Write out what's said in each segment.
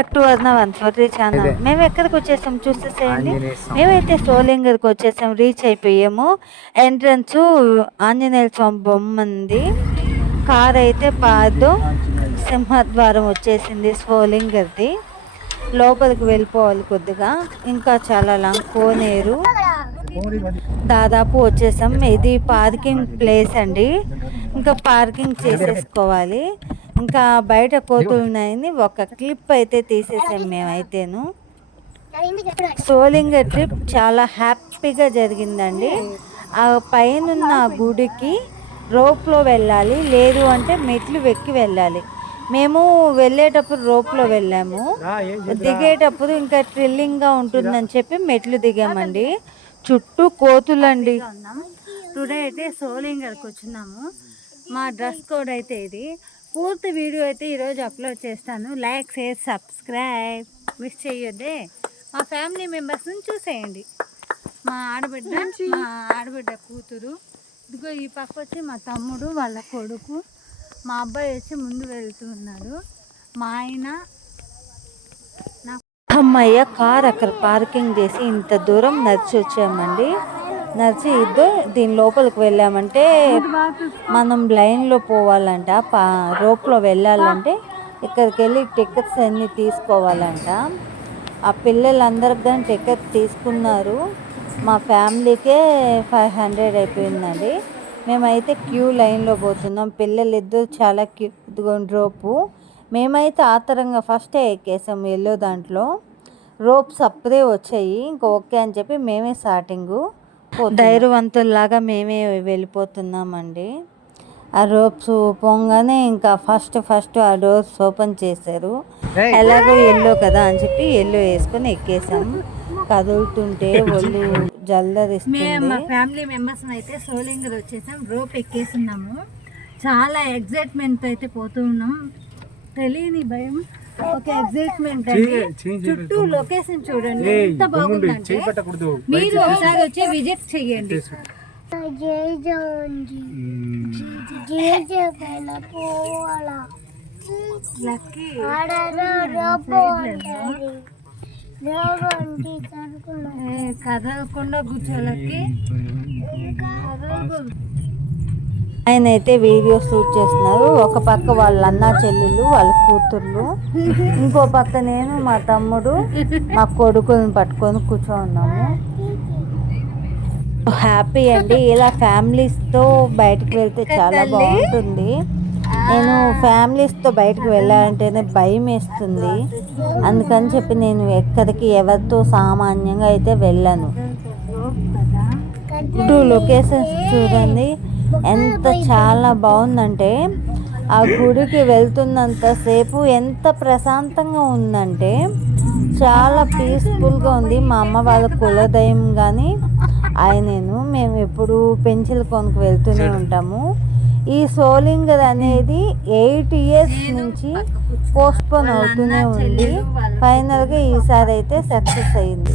Back to వర్ణ 143 channel. మేము ఎక్కడికి వచ్చేసాం చూసేసేయండి. మేమైతే సోలింగర్కి వచ్చేసాం, రీచ్ అయిపోయాము. ఎంట్రన్స్ ఆంజనేయ స్వామి బొమ్మ ఉంది. కార్ అయితే పాదు సింహద్వారం వచ్చేసింది సోలింగర్ది. లోపలికి వెళ్ళిపోవాలి కొద్దిగా, ఇంకా చాలా లాంగ్ కోనేరు దాదాపు వచ్చేసాం. ఇది పార్కింగ్ ప్లేస్ అండి, ఇంకా పార్కింగ్ చేసేసుకోవాలి. ఇంకా బయట కోతులు ఉన్నాయని ఒక క్లిప్ అయితే తీసేసాం మేమైతేను. సోలింగర్ ట్రిప్ చాలా హ్యాపీగా జరిగిందండి. ఆ పైన గుడికి రోప్లో వెళ్ళాలి, లేదు అంటే మెట్లు ఎక్కి వెళ్ళాలి. మేము వెళ్ళేటప్పుడు రోప్లో వెళ్ళాము, దిగేటప్పుడు ఇంకా థ్రిల్లింగ్గా ఉంటుందని చెప్పి మెట్లు దిగామండి. చుట్టూ కోతులండి. టుడే అయితే సోలింగర్కి వచ్చినాము. మా డ్రెస్ కోడ్ అయితే ఇది. పూర్తి వీడియో అయితే ఈరోజు అప్లోడ్ చేస్తాను. లైక్, షేర్, సబ్స్క్రైబ్ మిస్ చేయొద్దే. మా ఫ్యామిలీ మెంబర్స్ని చూసేయండి. మా ఆడబిడ్డ కూతురు, ఇదిగో ఈ పక్క వచ్చి మా తమ్ముడు వాళ్ళ కొడుకు, మా అబ్బాయి వచ్చి ముందు వెళ్తూ ఉన్నాడు. మా ఆయన అమ్మయ్య కార్ అక్కడ పార్కింగ్ చేసి ఇంత దూరం నడిచి వచ్చామండి. నడిచి దీని లోపలికి వెళ్ళామంటే మనం లైన్లో పోవాలంట. రోప్లో వెళ్ళాలంటే ఇక్కడికి వెళ్ళి టికెట్స్ అన్నీ తీసుకోవాలంట. ఆ పిల్లలందరికి కానీ టికెట్ తీసుకున్నారు. మా ఫ్యామిలీకే 500 అయిపోయిందండి. మేమైతే క్యూ లైన్లో పోతున్నాం. పిల్లలు ఇద్దరు చాలా క్యూట్గా రోపు. మేమైతే ఆతరంగా ఫస్టే ఎక్కేసాము. ఎల్లో దాంట్లో రోప్స్ అప్పుడే వచ్చాయి, ఇంకా ఓకే అని చెప్పి మేమే స్టార్టింగు ధైర్యవంతుల్లాగా మేమే వెళ్ళిపోతున్నామండి. ఆ రోప్స్ పోగానే ఇంకా ఫస్ట్ ఆ డోర్స్ ఓపెన్ చేశారు. ఎలాగో ఎల్లో కదా అని చెప్పి ఎల్లో వేసుకొని ఎక్కేసాం. కదులుతుంటే ఒళ్ళు జల్దరిస్తుంది. మా ఫ్యామిలీ మెంబర్స్ అయితే సోలింగర్ వచ్చేసాం, రోప్ ఎక్కేస్తున్నాము. చాలా ఎగ్జైట్మెంట్ అయితే పోతూ ఉన్నాం. తెలియని భయం, ఒక ఎగ్జైట్మెంట్ అండి. చుట్టూ లొకేషన్ చూడండి ఎంత బాగుందంటే మీరు ఒకసారి వచ్చి విజిట్ చెయ్యండి. కదలకుండా కూర్చోలకి. ఆయన అయితే వీడియో షూట్ చేస్తున్నారు. ఒక పక్క వాళ్ళ అన్న చెల్లెళ్ళు, వాళ్ళ కూతుర్లు, ఇంకో పక్క నేను, మా తమ్ముడు, మా కొడుకుని పట్టుకొని కూర్చోన్నాము. హ్యాపీ అండి. ఇలా ఫ్యామిలీస్తో బయటకు వెళ్తే చాలా బాగుంటుంది. నేను ఫ్యామిలీస్తో బయటకు వెళ్ళాలంటేనే భయం వేస్తుంది. అందుకని చెప్పి నేను ఎక్కడికి ఎవరితో సామాన్యంగా అయితే వెళ్ళాను. ఇప్పుడు లొకేషన్స్ చూడండి ఎంత చాలా బాగుందంటే, ఆ గుడికి వెళ్తున్నంతసేపు ఎంత ప్రశాంతంగా ఉందంటే చాలా పీస్ఫుల్గా ఉంది. మా అమ్మ వాళ్ళ కులదైవం కానీ ఆయనేను. మేము ఎప్పుడు పెన్సిల్ కొనుక్కు వెళ్తూనే ఉంటాము. ఈ సోలింగర్ అనేది 8 years నుంచి పోస్ట్పోన్ అవుతూనే ఉంది. ఫైనల్గా ఈసారి అయితే సక్సెస్ అయింది.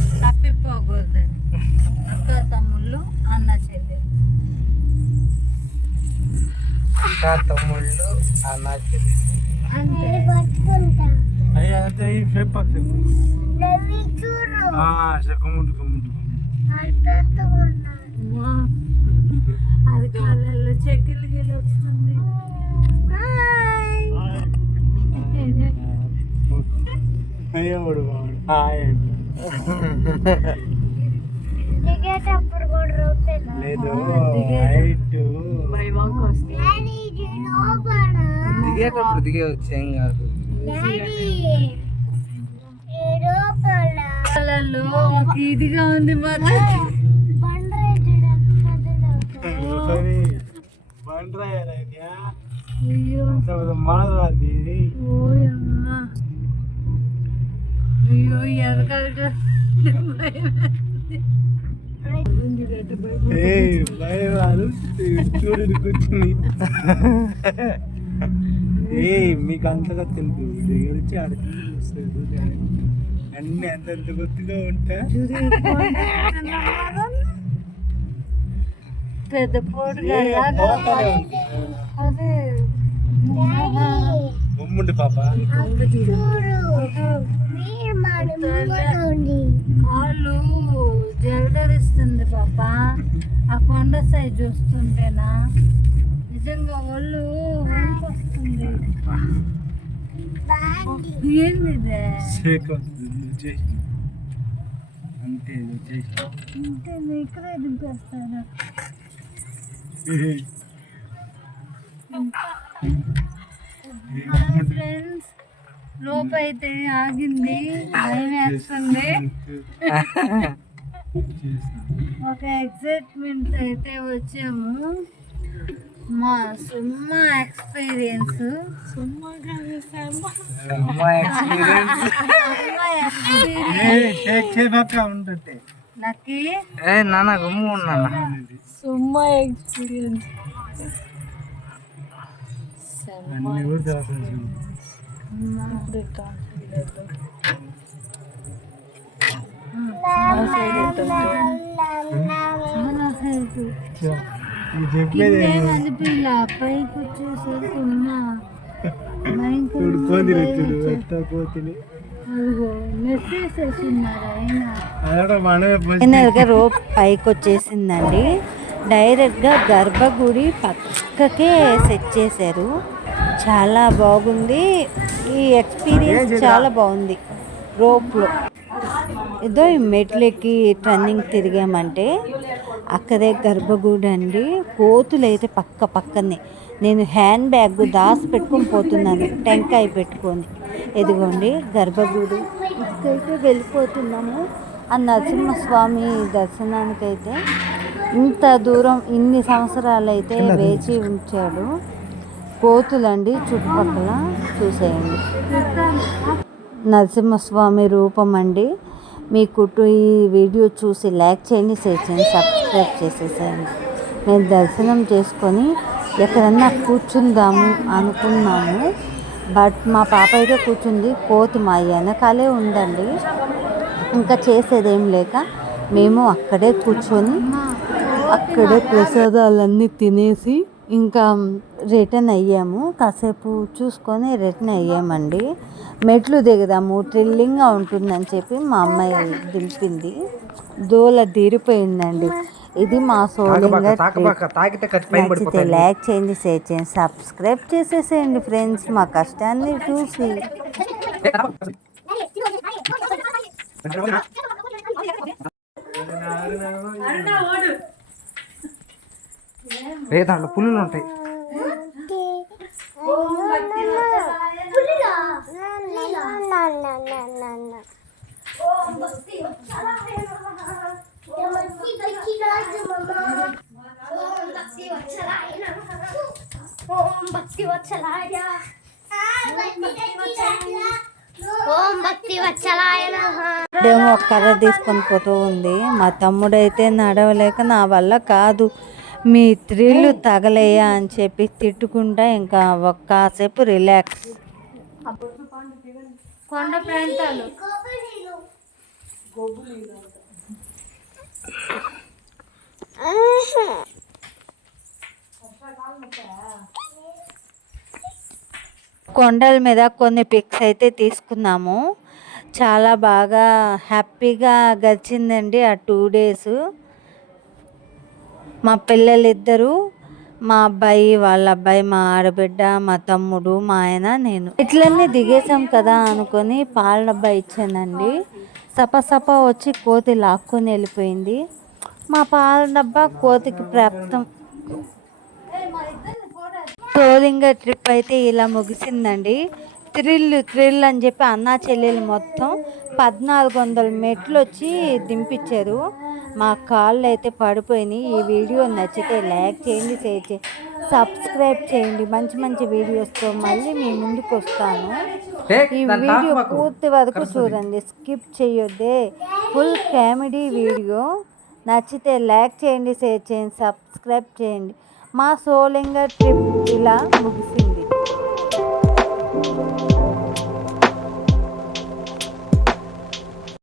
తమ్ముళ్ళు అన్న అది కాళ్ళల్లో చెక్కులు గిల్లు వస్తుంది. దిగేటప్పుడు కూడా లేదు, దిగేటప్పుడు దిగే వచ్చేం కాదు. ఇదిగా ఉంది మరి అయ్యో ఎదగ చూడు కూర్చుని మీకు అంతగా తెలుసు వచ్చి అడిగి అన్ని అంతంత గుర్తుగా ఉంటా. పెద్ద పోటు అదే బొమ్ముండి పాప జలదరిస్తుంది పాప. ఆ కొండ సైడ్ చూస్తుంటేనా నిజంగా ఒళ్ళు వస్తుంది. ఏంది అంతే ఇక్కడే దింపేస్తాను. ఫ్రెండ్స్ లోపైతే ఆగింది, భయం వేస్తుంది. ఒక ఎక్సైట్మెంట్ అయితే వచ్చాము. మా సుమ్మా ఎక్స్పీరియన్స్ నాన్న గుమ్ము ఉన్నా సుమ్మా ఎక్స్పీరియన్స్ అనిపిలా పైకి వచ్చేసరికి ఉన్నా ఫైనల్గా రోప్ పైకి వచ్చేసిందండి. డైరెక్ట్గా గర్భగుడి పక్కకే సెట్ చేశారు. చాలా బాగుంది. ఈ ఎక్స్పీరియన్స్ చాలా బాగుంది. రోప్లో ఏదో ఈ మెట్లకి టర్నింగ్ తిరిగామంటే అక్కడే గర్భగుడి అండి. కోతులు అయితే పక్కనే. నేను హ్యాండ్ బ్యాగ్ దాసి పెట్టుకొని పోతున్నాను, టెంకాయ పెట్టుకొని. ఎదిగోండి గర్భగుడి. ఇక్కడైతే వెళ్ళిపోతున్నాము. ఆ నరసింహస్వామి దర్శనానికైతే ఇంత దూరం ఇన్ని సంవత్సరాలు అయితే వేచి ఉంచాడు. కోతులండి చుట్టుపక్కల చూసేయండి. నరసింహస్వామి రూపం అండి. మీకు ఈ వీడియో చూసి లైక్ చేయండి, షేర్ చేయండి, సబ్స్క్రైబ్ చేసేసేయండి. మేము దర్శనం చేసుకొని ఎక్కడన్నా కూర్చుందాము అనుకున్నాము. బట్ మా పాప అయితే కూర్చుంది. కోతి మా వెనకాలే ఉందండి. ఇంకా చేసేదేం లేక మేము అక్కడే కూర్చొని అక్కడే ప్రసాదాలన్నీ తినేసి ఇంకా రిటర్న్ అయ్యాము. కాసేపు చూసుకొని రిటర్న్ అయ్యామండి. మెట్లు దిగుదాము, థ్రిల్లింగ్గా ఉంటుందని చెప్పి మా అమ్మాయి దింపింది. దోల తీరిపోయిందండి. ఇది మా సోలింగా నచ్చితే లైక్ చేయండి, షేర్ చేయండి, సబ్స్క్రైబ్ చేసేసేయండి ఫ్రెండ్స్. మా కష్టాన్ని చూసి దాంట్లో పుల్లులు ఉంటాయి. డేమో ఒక కర్ర తీసుకొని పోతూ ఉంది. మా తమ్ముడైతే నడవలేక నా వల్ల కాదు, మీ త్రిళ్ళు తగలేయా అని చెప్పి తిట్టుకుంటా ఇంకా కాసేపు రిలాక్స్. కొండ ప్రాంతాలు కొండల మీద కొన్ని పిక్స్ అయితే తీసుకున్నాము. చాలా బాగా హ్యాపీగా గడిచిందండి ఆ 2 days. మా పిల్లలిద్దరూ, మా అబ్బాయి, వాళ్ళ అబ్బాయి, మా ఆడబిడ్డ, మా తమ్ముడు, మా ఆయన, నేను ఇట్లన్నీ దిగేసాం కదా అనుకొని పాల డబ్బా ఇచ్చానండి. సపసప వచ్చి కోతి లాక్కొని వెళ్ళిపోయింది. మా పాల డబ్బా కోతికి ప్రాప్తం. సోలింగ ట్రిప్ అయితే ఇలా ముగిసిందండి. థ్రిల్ అని చెప్పి అన్నా చెల్లెలు మొత్తం 1400 మెట్లు వచ్చి దింపించారు. మా కాళ్ళు అయితే పడిపోయినాయి. ఈ వీడియో నచ్చితే లైక్ చేయండి, షేర్ చేయండి, సబ్స్క్రైబ్ చేయండి. మంచి మంచి వీడియోస్తో మళ్ళీ మీ ముందుకు వస్తాను. ఈ వీడియో పూర్తి వరకు చూడండి, స్కిప్ చేయొద్దే. Full comedy video. నచ్చితే లైక్ చేయండి, షేర్ చేయండి, సబ్స్క్రైబ్ చేయండి. మా సోలింగ ట్రిప్ ఇలా ముగిసింది.